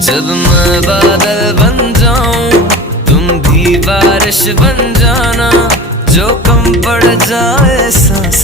जब मैं बादल बन जाऊं तुम भी बारिश बन जाना, जो कम पड़ जाए सांस